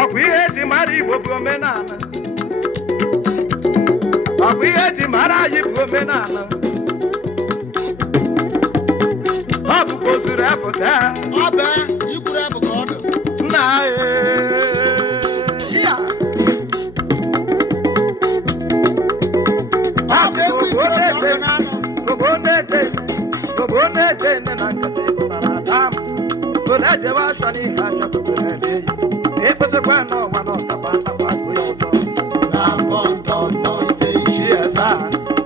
ọkwa ihe eji mara Igbo bụ omenala ọkwa ihe eji mara anyị bụ omenala ọ bụkwa ozuru efụta ọ bụ ikwuru ebu ka ọ dị nna na mbọ ntọntọ ise isi asaa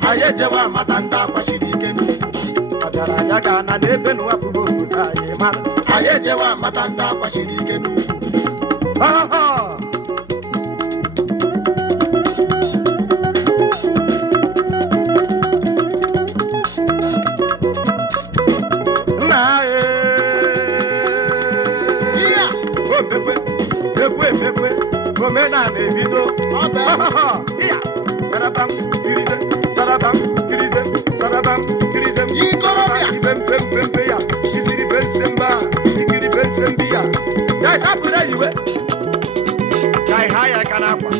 anyị ejewa mata ndị akwachiri ike anyị ejewa mata ndị akwachiri ike n'ugwu omenala ebido sarabam kirize sarabam kirize sarabam kirize ibempempempe ya isiri bensemba ikiri bensembia ya sapure iwe ya haya kanakwa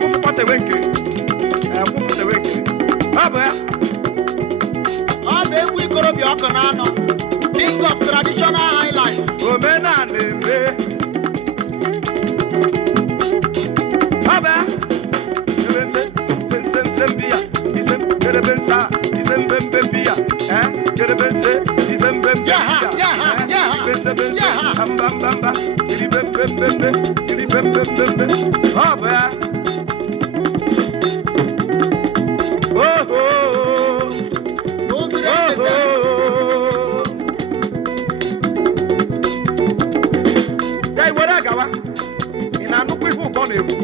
kufukwate wenke aba ọ bụ egwu ikorobịa ọkụ na-anọ king of traditional high life omenala eme aba sembia isem kerebensa isem bembembia kerebense isem bembia bensa bamba kiri bembembembe aba dai wara gawa ina nukwu ihu ụkọ na-egbu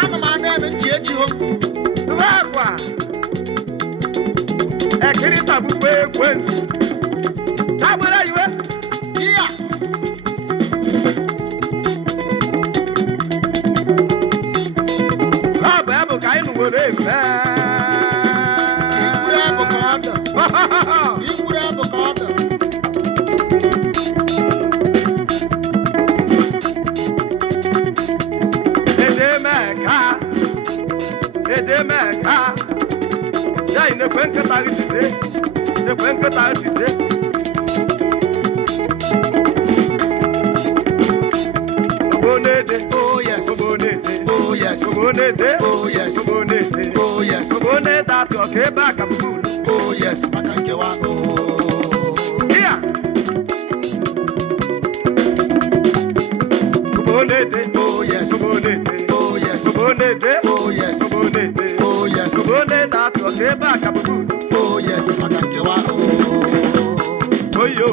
anụmanụ eme nchi echi ho akwa ekiri tagbukwe ekwensu tagbere iwe iya ọ bụ ebe ka anyị nụwere eme ikwuru ebu ka ọ dị edemeka ya inekwe nkịta jide ogbonede ogbonede atụ ọka ebe a ka bụrụ maka nkewa ya ogbonede atụ ọka ebe a ka bụrụ maka nkewa oyo